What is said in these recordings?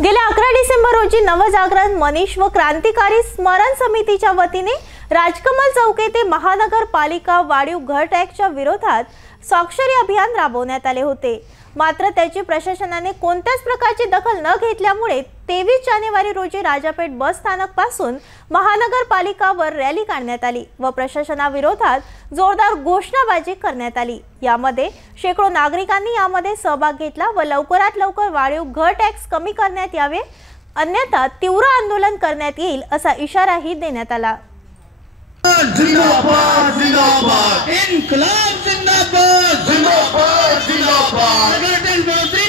गेल्या 11 डिसेंबर रोजी नवजागरण मनीष व क्रांतिकारी स्मरण समितीच्या वतीने राजकमल चौक येथे महानगरपालिका वाढीव घर टॅक्सच्या विरोधात स्वाक्षरी अभियान राबवण्यात आले होते। मात्र त्याची प्रशासनाने कोणत्याच प्रकारची दखल न घेतल्यामुळे 23 जानेवारी रोजी राजापेठ बस स्थानक पासून महानगरपालिकावर रॅली काढण्यात आली व प्रशासनाविरोधात जोरदार घोषणाबाजी करण्यात आली। यामध्ये शेकडो नागरिकांनी यामध्ये सहभाग घेतला व लवकरात लवकर वाढीव घर टॅक्स कमी करण्यात यावे, अन्यथा तीव्र आंदोलन करण्यात येईल असा इशाराही देण्यात आला। जिंदाबाद जिंदाबाद इनकलाब जिंदाबाद जिंदाबाद जिंदाबाद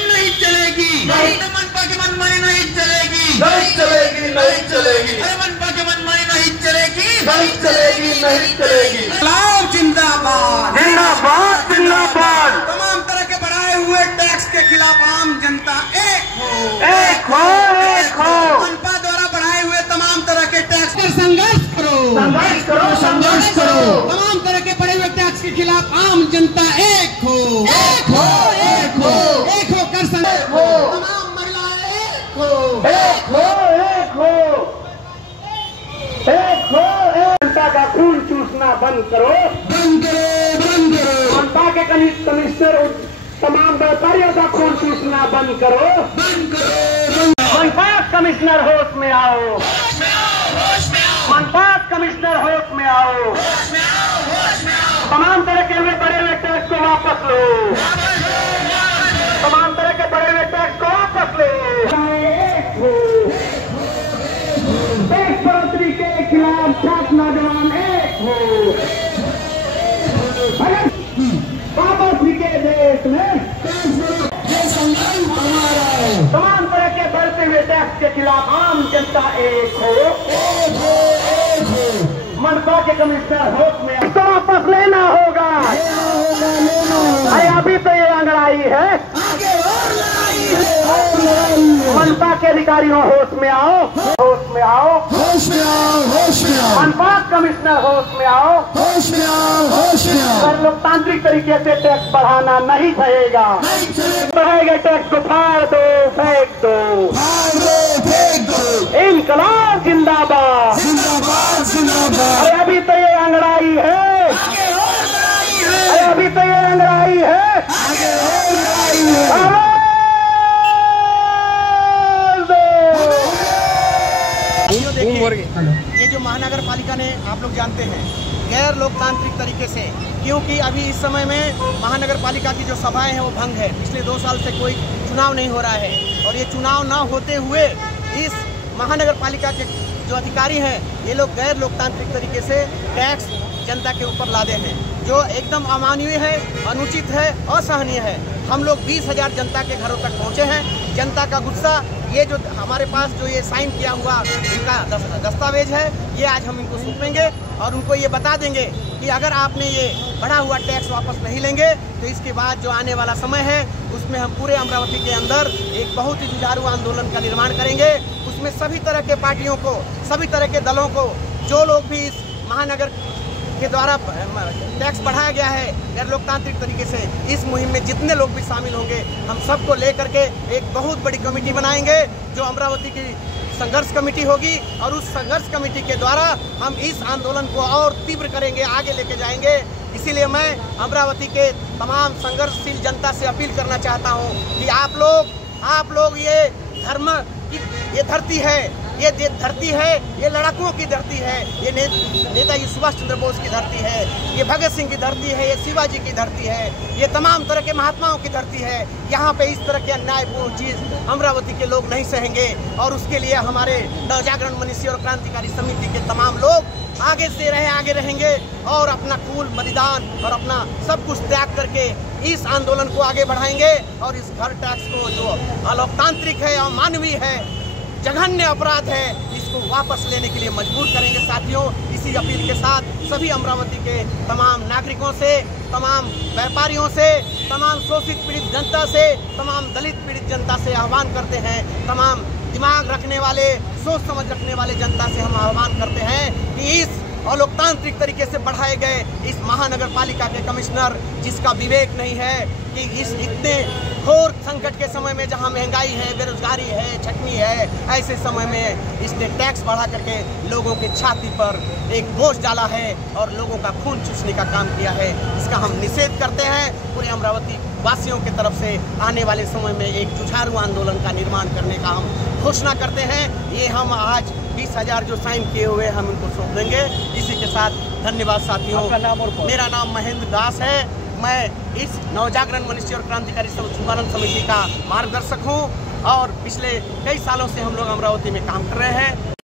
नहीं चलेगी, मनपा की मनमानी नहीं चलेगी, नहीं चलेगी, नहीं चलेगी, मनपा की मनमानी नहीं चलेगी, नहीं चलेगी, नहीं चलेगी। इनकलाब जिंदाबाद जिंदाबाद जिंदाबाद। तमाम तरह के बढ़ाए हुए टैक्स के खिलाफ आम जनता एक हो, एक हो, एक हो। मनपा द्वारा बढ़ाए हुए तमाम तरह के टैक्स पर संघर्ष करो, संघर्ष करो, संघर्ष करो। तमाम तरह के बढ़े हुए टैक्स के खिलाफ आम जनता एक हो, एक हो, एक हो, एक हो कर संघर्ष हो। तमाम महिलाएं एक हो, एक हो, एक हो, एक हो। जनता का खून चूसना बंद करो, बंद करो, बंद करो। जनता के कमिश्नर तमाम व्यापारियों का खून चूसना बंद करो, बंद करो। मनपा कमिश्नर होश में आओ, होश में आओ, होश में आओ। मनपा कमिश्नर होश में आओ, होश में आओ, होश में आओ। तमाम तरह के बड़े हुए टैक्स को वापस लो, तमाम तरह के बड़े हुए टैक्स को वापस लो। टैक्स बढ़ोतरी के खिलाफ छात्र नौजवान एक हो। वापस के देश में तमाम तरह के बढ़ते हुए टैक्स के खिलाफ आम जनता एक हो, एक हो, एक हो। मनपा के कमिश्नर होश में तो वापस लेना होगा, अरे अभी तो ये अंगड़ाई है, आगे और लड़ाई है। मनपा के अधिकारियों होश में आओ, होश में आओ, होश में आओ, होश में आओ। मनपा कमिश्नर होश में आओ, होश में आओ, होश में आओ। पर लोकतांत्रिक तरीके से टैक्स बढ़ाना नहीं सहेगा, बढ़ाएगा टैक्स को फाड़ दो, फेंक दो, फाड़ दो, फेंक दो। इनकलाब जिंदाबाद, जिंदाबाद, जिंदाबाद। अरे अभी तो ये अंगड़ाई है, आगे और लड़ाई है। अरे अभी तो ये अंगड़ाई है, आगे और लड़ाई है। ये जो महानगर पालिका ने, आप लोग जानते हैं, गैर लोकतांत्रिक तरीके से, क्योंकि अभी इस समय में महानगर पालिका की जो सभाएं हैं वो भंग है। पिछले 2 साल से कोई चुनाव नहीं हो रहा है और ये चुनाव ना होते हुए इस महानगर पालिका के जो अधिकारी हैं ये लोग गैर लोकतांत्रिक तरीके से टैक्स जनता के ऊपर लादे हैं, जो एकदम अमानवीय है, अनुचित है, असहनीय है। हम लोग 20,000 जनता के घरों तक पहुँचे हैं। जनता का गुस्सा, ये जो हमारे पास जो ये साइन किया हुआ इनका दस्तावेज है, ये आज हम इनको सौंपेंगे और उनको ये बता देंगे कि अगर आपने ये बढ़ा हुआ टैक्स वापस नहीं लेंगे तो इसके बाद जो आने वाला समय है उसमें हम पूरे अमरावती के अंदर एक बहुत ही जुझारू आंदोलन का निर्माण करेंगे। उसमें सभी तरह के पार्टियों को, सभी तरह के दलों को, जो लोग भी इस महानगर के द्वारा टैक्स बढ़ाया गया है गैर लोकतांत्रिक तरीके से, इस मुहिम में जितने लोग भी शामिल होंगे हम सबको लेकर के एक बहुत बड़ी कमेटी बनाएंगे जो अमरावती की संघर्ष कमेटी होगी और उस संघर्ष कमेटी के द्वारा हम इस आंदोलन को और तीव्र करेंगे, आगे लेके जाएंगे। इसीलिए मैं अमरावती के तमाम संघर्षशील जनता से अपील करना चाहता हूँ कि आप लोग ये धर्म की ये धरती है, ये धरती है, ये लड़ाकुओं की धरती है, ये नेताजी सुभाष चंद्र बोस की धरती है, ये भगत सिंह की धरती है, ये शिवाजी की धरती है, ये तमाम तरह के महात्माओं की धरती है। यहाँ पे इस तरह के अन्यायपूर्ण चीज अमरावती के लोग नहीं सहेंगे और उसके लिए हमारे नवजागरण मनीष और क्रांतिकारी समिति के तमाम लोग आगे रहेंगे और अपना खून, बलिदान और अपना सब कुछ त्याग करके इस आंदोलन को आगे बढ़ाएंगे और इस घर टैक्स को जो अलोकतांत्रिक है, अमानवीय है, जघन्य अपराध है, इसको वापस लेने के लिए मजबूर करेंगे। साथियों, इसी अपील के साथ सभी अमरावती के तमाम नागरिकों से, तमाम व्यापारियों से, तमाम शोषित पीड़ित जनता से, तमाम दलित पीड़ित जनता से आह्वान करते हैं, तमाम दिमाग रखने वाले, सोच समझ रखने वाले जनता से हम आह्वान करते हैं कि इस अलोकतांत्रिक तरीके से बढ़ाए गए इस महानगर पालिका के कमिश्नर, जिसका विवेक नहीं है कि इस इतने घोर संकट के समय में जहां महंगाई है, बेरोजगारी है, छटनी है, ऐसे समय में इसने टैक्स बढ़ा करके लोगों के छाती पर एक बोझ डाला है और लोगों का खून चूसने का काम किया है। इसका हम निषेध करते हैं। पूरे अमरावती वासियों की तरफ से आने वाले समय में एक जुझारू आंदोलन का निर्माण करने का हम घोषणा करते हैं। ये हम आज 20,000 जो साइन किए हुए हम उनको सौंप देंगे। इसी के साथ धन्यवाद साथियों। आपका नाम और मेरा नाम महेंद्र दास है। मैं इस नवजागरण मनुष्य और क्रांतिकारी स्मरण समिति का मार्गदर्शक हूँ और पिछले कई सालों से हम लोग अमरावती में काम कर रहे हैं।